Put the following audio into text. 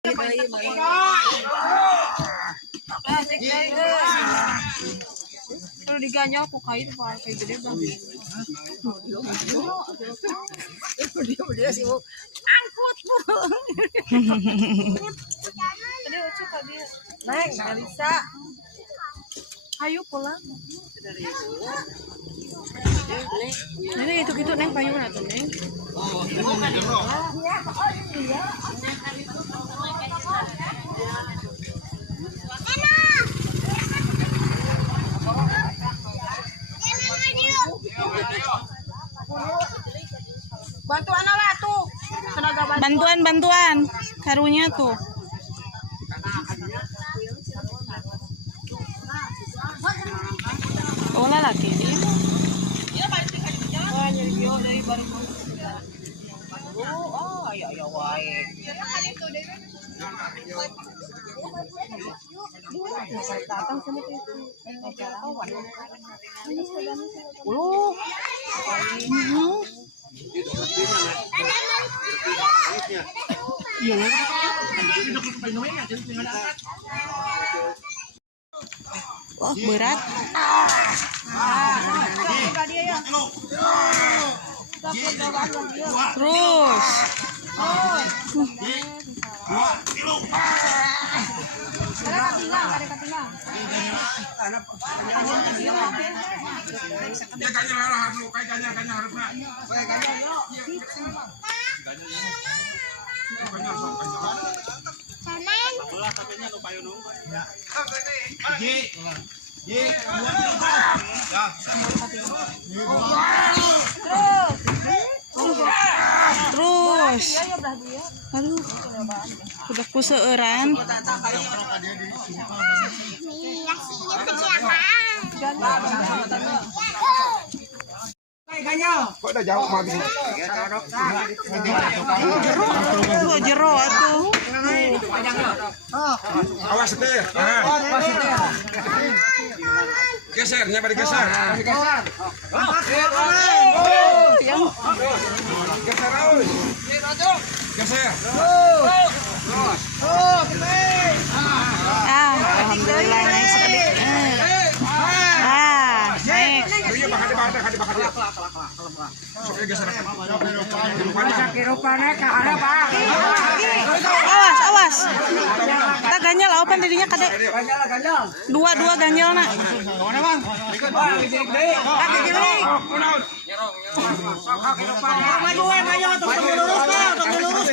Kalau diganjal aku kain kayak gede banget. Dia sibuk angkut bu. Tadi lucu tadi. Neng, nggak bisa. Ayo pulang. Jadi itu neng payung atau neng? Bantuan lah tuh. Tenaga Bantuan karunya tuh. Oh lah laki ini. Oh jadi dia dari baru. Oh, ya wae. Datang sama itu. Wah berat. Terus. Terus. Aduh. Udah kuseueuran. Kok udah jauh mah bisa? Jero atuh. Awas setir. Gesernya pada geser. Geser aus. Geser. Alhamdulillah naik sekali. Naik. Iya bakal dia. Sok geser. Awas. Kita ganjal apa dirinya kadek. Dua ganjal nak. Maju, tunggu lurus,